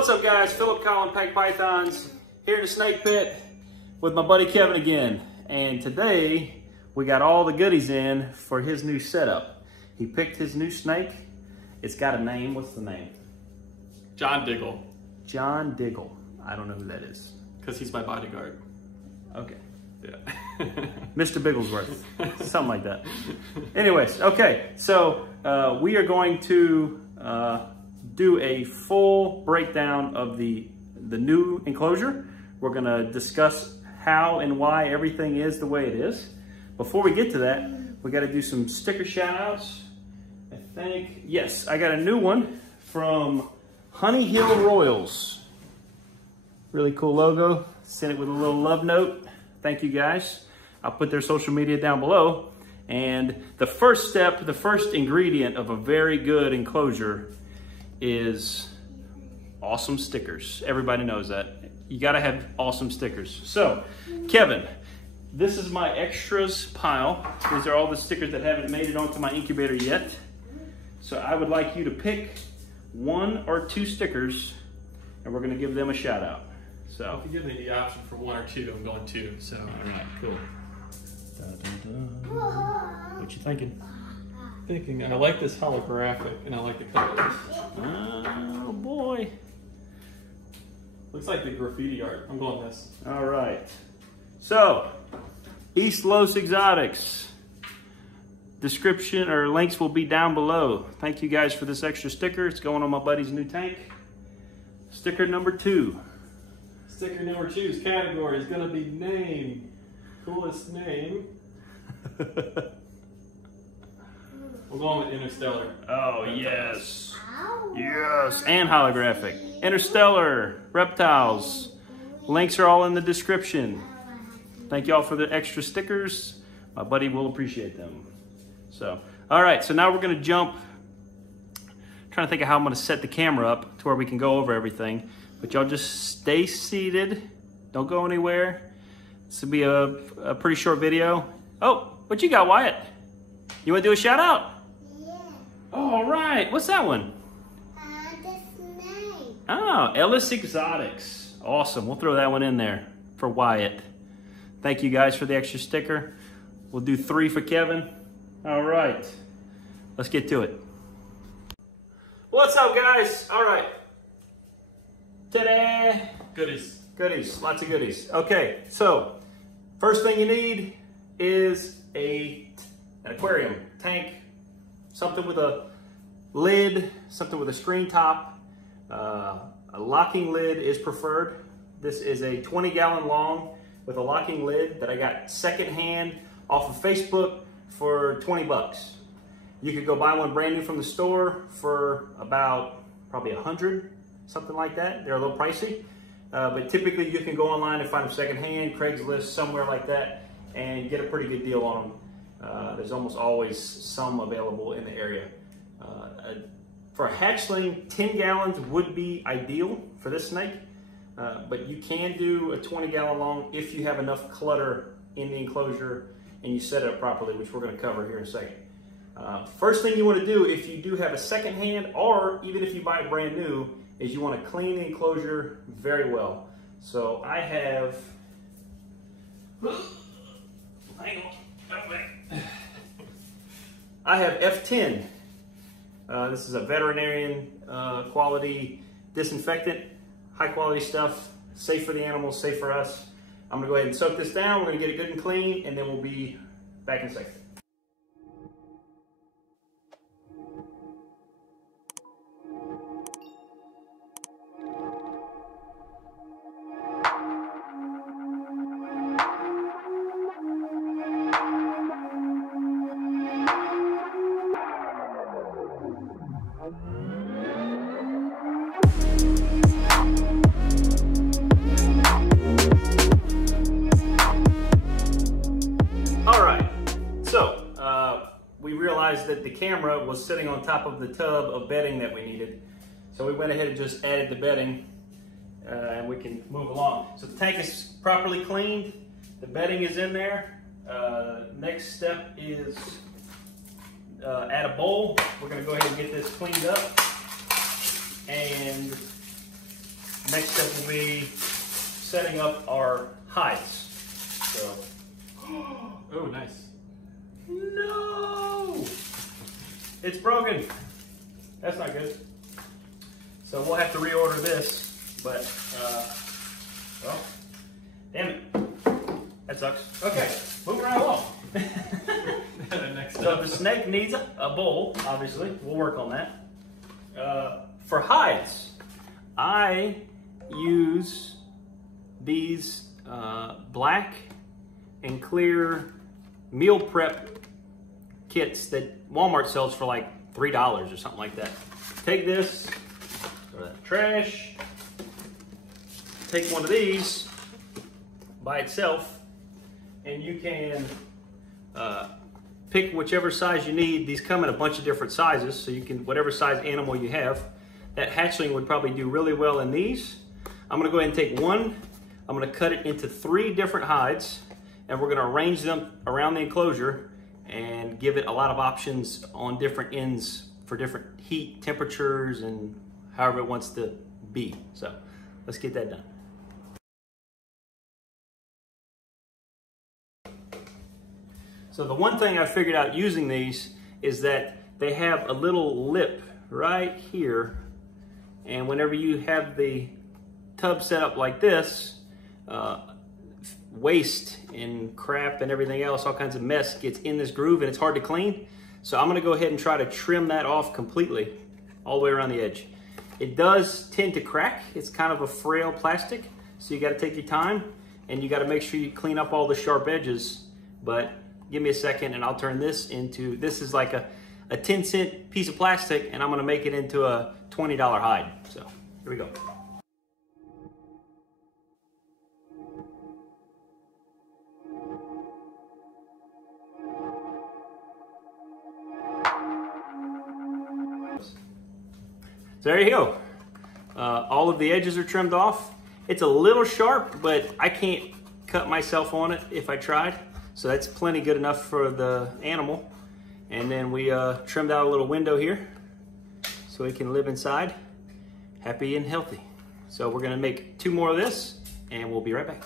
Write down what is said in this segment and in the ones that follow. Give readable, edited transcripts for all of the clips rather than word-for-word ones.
What's up guys, Philip Collin Pack Pythons here in the snake pit with my buddy Kevin again. And today we got all the goodies in for his new setup. He picked his new snake. It's got a name. What's the name? John Diggle. John Diggle. I don't know who that is. Because he's my bodyguard. Okay. Yeah. Mr. Bigglesworth. Something like that. Anyways, okay. So we are going to do a full breakdown of the new enclosure. We're going to discuss how and why everything is the way it is. Before we get to that, we got to do some sticker shout outs. I think, yes, I got a new one from Honey Hill Royals. Really cool logo. Sent it with a little love note. Thank you guys. I'll put their social media down below. And the first step, the first ingredient of a very good enclosure is awesome stickers. Everybody knows that. You gotta have awesome stickers. So, Kevin, this is my extras pile. These are all the stickers that haven't made it onto my incubator yet. So I would like you to pick 1 or 2 stickers and we're gonna give them a shout out. So, If you give me the option for 1 or 2, I'm going 2. So, all right, cool. Dun, dun, dun. What you thinking? Thinking, I like this holographic and I like the colors. Oh boy. Looks like the graffiti art. I'm going this. All right. So, Ellis Exotics. Description or links will be down below. Thank you guys for this extra sticker. It's going on my buddy's new tank. Sticker number 2. Sticker number 2's category is going to be name. Coolest name. We're going with Interstellar. Oh, yes. Yes, and holographic. Interstellar Reptiles. Links are all in the description. Thank y'all for the extra stickers. My buddy will appreciate them. So, all right, so now we're gonna jump. I'm trying to think of how I'm gonna set the camera up to where we can go over everything. But y'all just stay seated. Don't go anywhere. This will be a pretty short video. Oh, what you got, Wyatt? You wanna do a shout out? Yeah. All right, what's that one? The snake. Oh, Ellis Exotics. Awesome, we'll throw that one in there for Wyatt. Thank you guys for the extra sticker. We'll do 3 for Kevin. All right, let's get to it. What's up, guys? All right. Ta-da! Goodies. Goodies, lots of goodies. Okay, so first thing you need is an aquarium, tank, something with a lid, something with a screen top. A locking lid is preferred. This is a 20-gallon long with a locking lid that I got secondhand off of Facebook for 20 bucks. You could go buy one brand new from the store for about probably 100, something like that. They're a little pricey, but typically you can go online and find them secondhand, Craigslist, somewhere like that, and get a pretty good deal on them. There's almost always some available in the area. For a hatchling, 10 gallons would be ideal for this snake, but you can do a 20-gallon long if you have enough clutter in the enclosure and you set it up properly, which we're going to cover here in a second. First thing you want to do if you do have a second hand, or even if you buy it brand new, is you want to clean the enclosure very well. So I have, hang on, I have F10. This is a veterinarian quality disinfectant, high quality stuff, safe for the animals, safe for us. I'm gonna go ahead and soak this down. We're gonna get it good and clean, and then we'll be back in a second. That the camera was sitting on top of the tub of bedding that we needed. So we went ahead and just added the bedding and we can move along. So the tank is properly cleaned. The bedding is in there. Next step is add a bowl. We're gonna go ahead and get this cleaned up. And next step will be setting up our hides. So, oh, nice. no, it's broken. That's not good. So we'll have to reorder this, but well, damn it, that sucks. Okay, moving right along. So the snake needs a bowl, obviously. We'll work on that. For hides, I use these black and clear meal prep kits that Walmart sells for like $3 or something like that. Take this, throw that in the trash. Take one of these by itself, and you can pick whichever size you need. These come in a bunch of different sizes, so you can, whatever size animal you have. That hatchling would probably do really well in these. I'm gonna go ahead and take one. I'm gonna cut it into 3 different hides, and we're gonna arrange them around the enclosure and give it a lot of options on different ends for different heat, temperatures, and however it wants to be. So let's get that done. So the one thing I figured out using these is that they have a little lip right here, and whenever you have the tub set up like this, waste and crap and everything else, all kinds of mess gets in this groove and it's hard to clean. So I'm gonna go ahead and try to trim that off completely, all the way around the edge. It does tend to crack. It's kind of a frail plastic, so you gotta take your time and you gotta make sure you clean up all the sharp edges. But give me a second and I'll turn this into, this is like a 10-cent piece of plastic, and I'm gonna make it into a $20 hide. So here we go. So there you go. All of the edges are trimmed off. It's a little sharp, but I can't cut myself on it if I tried. So that's plenty good enough for the animal. And then we trimmed out a little window here so it can live inside happy and healthy. So we're gonna make 2 more of this and we'll be right back.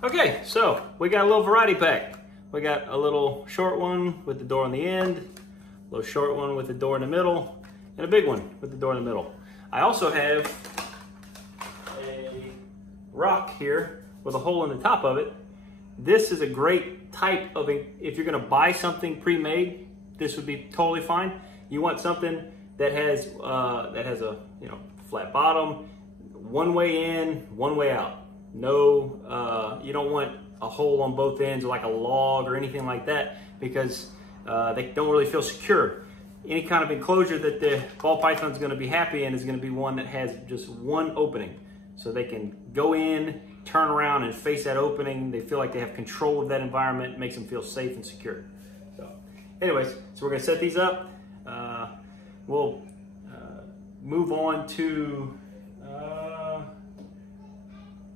Okay, so we got a little variety pack. We got a little short one with the door on the end, a little short one with the door in the middle, and a big one with the door in the middle. I also have a rock here with a hole in the top of it. This is a great type of, if you're gonna buy something pre-made, this would be totally fine. You want something that has a flat bottom, one way in, one way out. No, you don't want a hole on both ends like a log or anything like that, because they don't really feel secure. Any kind of enclosure that the ball python is going to be happy in is going to be one that has just one opening, so they can go in, turn around, and face that opening. They feel like they have control of that environment. It makes them feel safe and secure. So anyways, so we're going to set these up. We'll move on to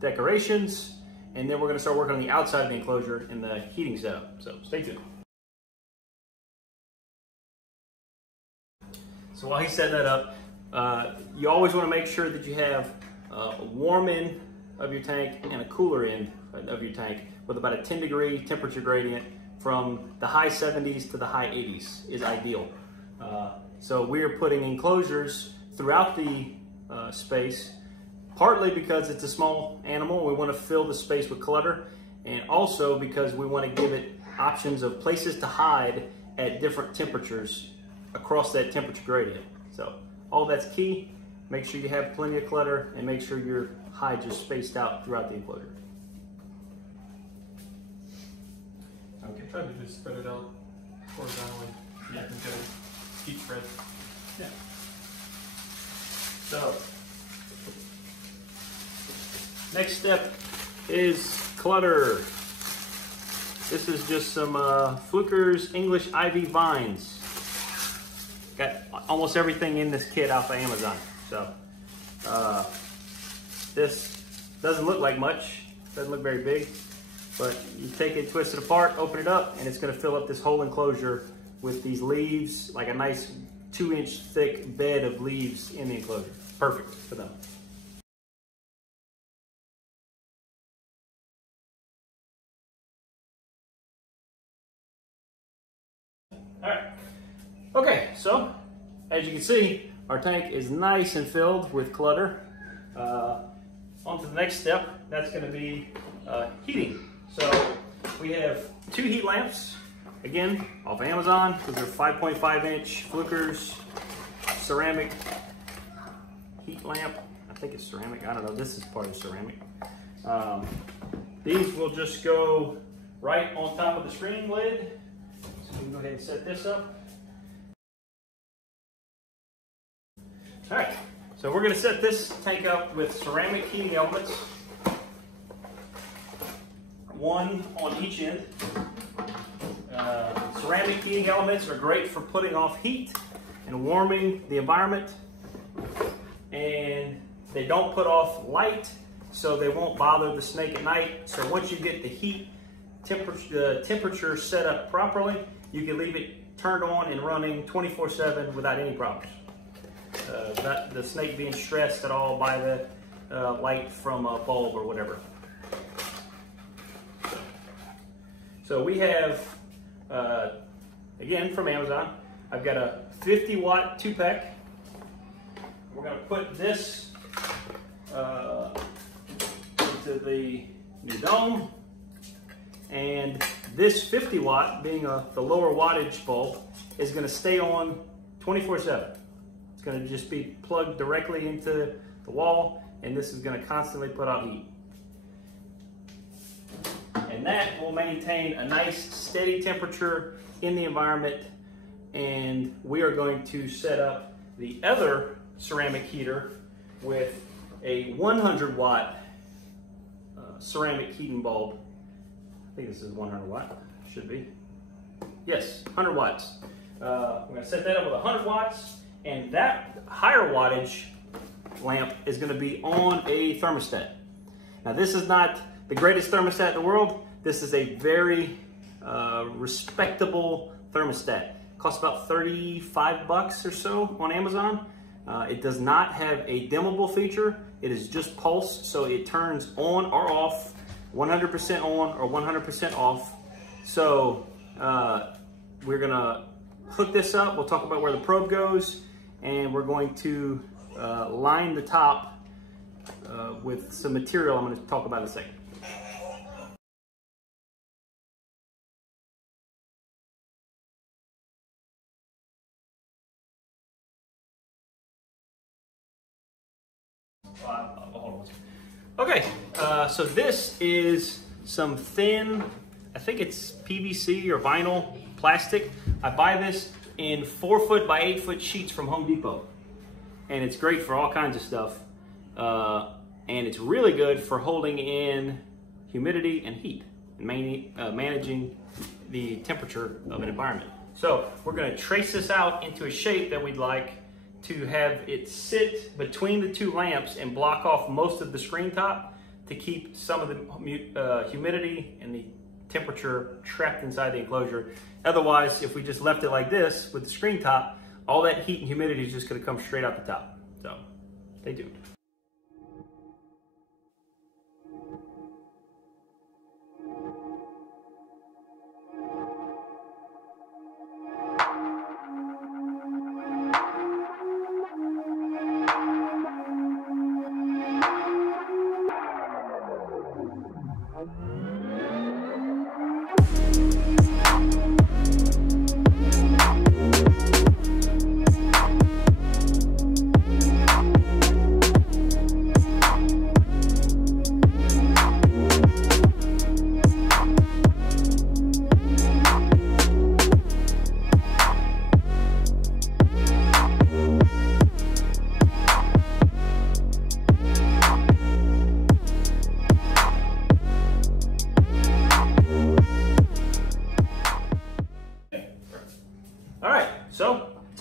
decorations, and then we're going to start working on the outside of the enclosure and the heating setup. So stay tuned. So while he's setting that up, you always want to make sure that you have a warm end of your tank and a cooler end of your tank with about a 10-degree temperature gradient from the high 70s to the high 80s is ideal. So we're putting enclosures throughout the space, partly because it's a small animal, we want to fill the space with clutter, and also because we want to give it options of places to hide at different temperatures across that temperature gradient. So all that's key. Make sure you have plenty of clutter and make sure your hides are spaced out throughout the enclosure. Okay, try to just spread it out horizontally. Yeah, and get a heat spread. Yeah. So next step is clutter. This is just some Fluker's English Ivy vines. Got almost everything in this kit off of Amazon. So this doesn't look like much, doesn't look very big, but you take it, twist it apart, open it up, and it's gonna fill up this whole enclosure with these leaves, like a nice 2-inch thick bed of leaves in the enclosure. Perfect for them. All right. Okay, so as you can see, our tank is nice and filled with clutter. On to the next step, that's going to be heating. So we have 2 heat lamps, again, off of Amazon. Those are 5.5-inch Fluker's ceramic heat lamp. I think it's ceramic, I don't know, this is part of ceramic. These will just go right on top of the screen lid. So we can go ahead and set this up. All right, so we're going to set this tank up with ceramic heating elements, 1 on each end. Ceramic heating elements are great for putting off heat and warming the environment, and they don't put off light, so they won't bother the snake at night. So once you get the temperature set up properly, you can leave it turned on and running 24/7 without any problems. Not the snake being stressed at all by the light from a bulb or whatever. So we have, again from Amazon, I've got a 50-watt 2-pack. We're going to put this into the new dome, and this 50-watt, being the lower wattage bulb, is going to stay on 24/7. It's going to just be plugged directly into the wall, and this is going to constantly put out heat. And that will maintain a nice steady temperature in the environment. And we are going to set up the other ceramic heater with a 100-watt ceramic heating bulb. I think this is 100 watt, should be. Yes, 100 watts. We're going to set that up with 100 watts. And that higher wattage lamp is going to be on a thermostat. Now this is not the greatest thermostat in the world. This is a very respectable thermostat. It costs about 35 bucks or so on Amazon. It does not have a dimmable feature. It is just pulse, so it turns on or off, 100% on or 100% off. So we're gonna hook this up. We'll talk about where the probe goes, and we're going to line the top with some material I'm going to talk about in a second. Okay, so this is some thin, I think it's PVC or vinyl plastic. I buy this in 4-foot by 8-foot sheets from Home Depot, and it's great for all kinds of stuff, and it's really good for holding in humidity and heat, and managing the temperature of an environment. So we're going to trace this out into a shape that we'd like to have it sit between the 2 lamps and block off most of the screen top to keep some of the humidity and the temperature trapped inside the enclosure. Otherwise, if we just left it like this with the screen top, all that heat and humidity is just going to come straight out the top. So stay tuned.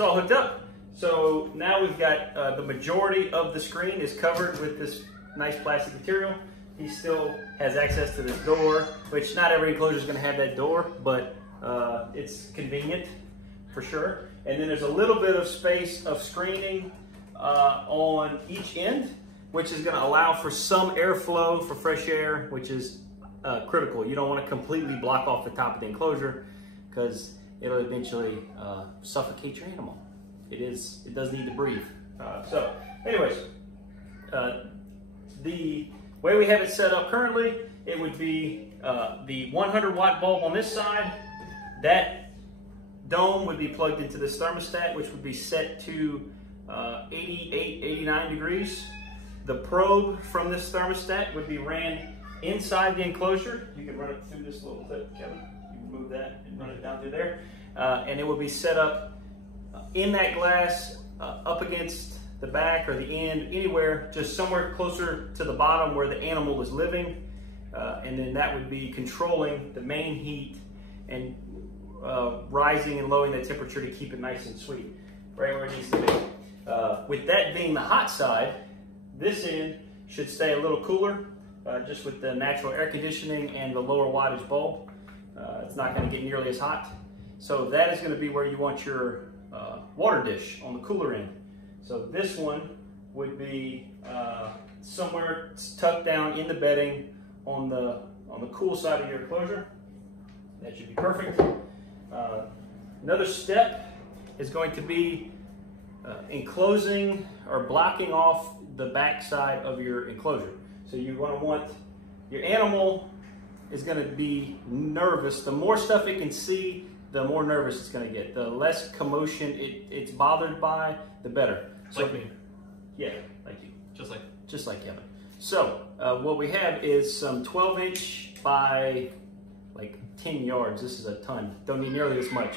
it's all hooked up. So now we've got the majority of the screen is covered with this nice plastic material. He still has access to this door, which not every enclosure is going to have that door, but it's convenient for sure. And then there's a little bit of space of screening on each end, which is going to allow for some airflow for fresh air, which is critical. You don't want to completely block off the top of the enclosure because it'll eventually suffocate your animal. It does need to breathe. So anyways, the way we have it set up currently, it would be the 100 watt bulb on this side. That dome would be plugged into this thermostat, which would be set to 88, 89 degrees. The probe from this thermostat would be ran inside the enclosure. You can run it through this little clip, Kevin. You can move that and run it down through there. And it will be set up in that glass, up against the back or the end, anywhere, just somewhere closer to the bottom where the animal is living. And then that would be controlling the main heat and rising and lowering the temperature to keep it nice and sweet, right where it needs to be. With that being the hot side, this end should stay a little cooler, just with the natural air conditioning and the lower wattage bulb. It's not going to get nearly as hot. So that is going to be where you want your water dish on the cooler end. So this one would be somewhere tucked down in the bedding on the cool side of your enclosure. That should be perfect. Another step is going to be enclosing or blocking off the back side of your enclosure. So you're going to want, your animal is going to be nervous. The more stuff it can see, the more nervous it's going to get. The less commotion it's bothered by, the better. So, like me. Yeah, like you. Just like Kevin. So what we have is some 12-inch by like 10 yards. This is a ton. Don't need nearly this much.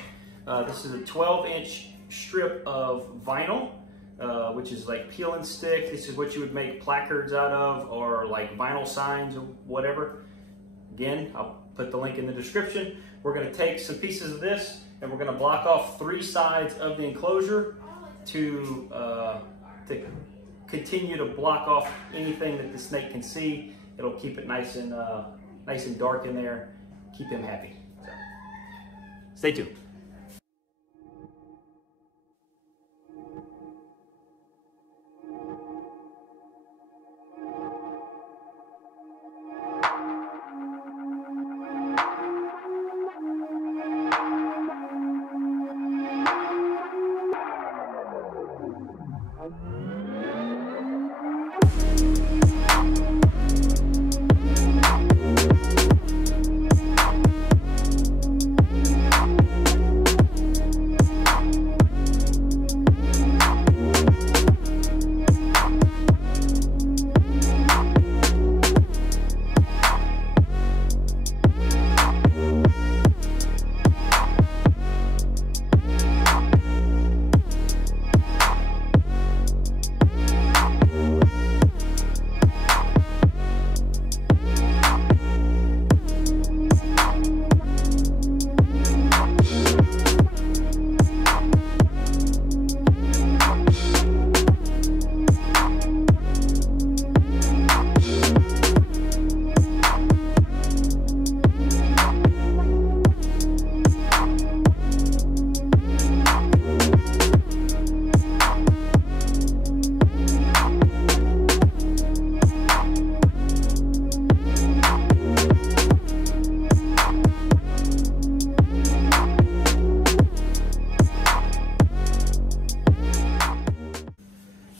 This is a 12-inch strip of vinyl, which is like peel and stick. This is what you would make placards out of, or like vinyl signs or whatever. Again, I'll put the link in the description. We're going to take some pieces of this and we're going to block off 3 sides of the enclosure to continue to block off anything that the snake can see. It'll keep it nice and dark in there. Keep him happy. So, stay tuned.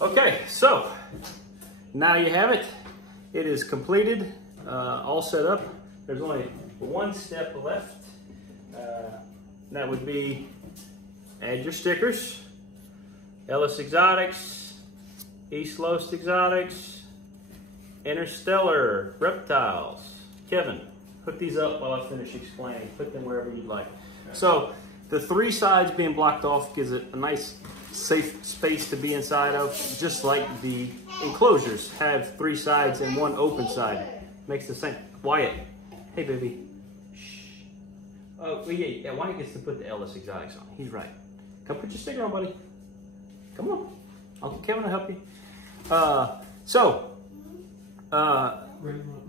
Okay, so now you have it. It is completed, all set up. There's only one step left. That would be add your stickers. Ellis Exotics, East Los Exotics, Interstellar Reptiles. Kevin, hook these up while I finish explaining. Put them wherever you'd like. So the 3 sides being blocked off gives it a nice safe space to be inside of, just like the enclosures have 3 sides and 1 open side. Makes the same. Wyatt, hey baby. Shh. Oh, yeah, Wyatt gets to put the Ellis Exotics on. He's right. Come put your sticker on, buddy. Come on. Uncle Kevin will help you.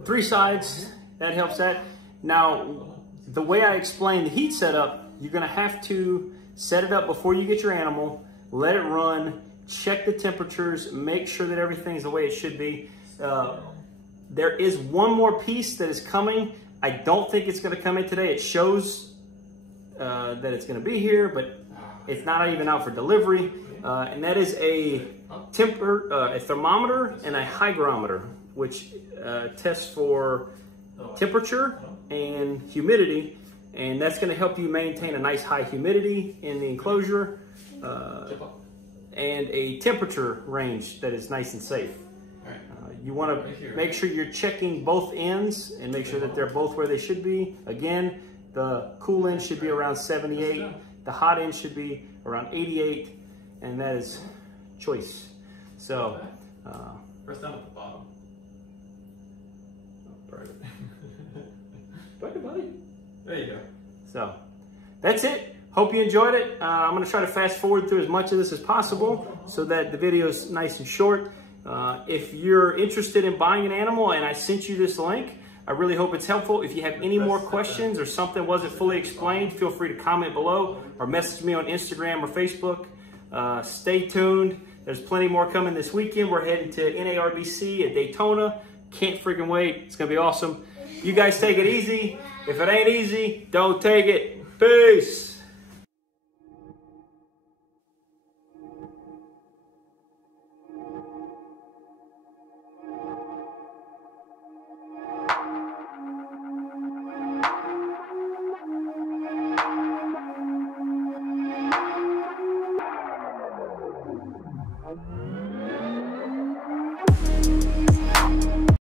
3 sides, that helps that. Now, the way I explained the heat setup, you're gonna have to set it up before you get your animal, let it run, check the temperatures, make sure that everything's the way it should be. There is one more piece that is coming. I don't think it's gonna come in today. It shows that it's gonna be here, but it's not even out for delivery. And that is a thermometer and a hygrometer, which tests for temperature and humidity, and that's going to help you maintain a nice high humidity in the enclosure and a temperature range that is nice and safe. You want to make sure you're checking both ends and make sure that they're both where they should be. Again, the cool end should be around 78, the hot end should be around 88, and that is choice. So, press down at the bottom. Private. Private, buddy. There you go. So, that's it. Hope you enjoyed it. I'm going to try to fast forward through as much of this as possible so that the video is nice and short. If you're interested in buying an animal and I sent you this link, I really hope it's helpful. If you have any more questions or something wasn't fully explained, feel free to comment below or message me on Instagram or Facebook. Stay tuned. There's plenty more coming this weekend. We're heading to NARBC at Daytona. Can't freaking wait. It's going to be awesome. You guys take it easy. If it ain't easy, don't take it. Peace.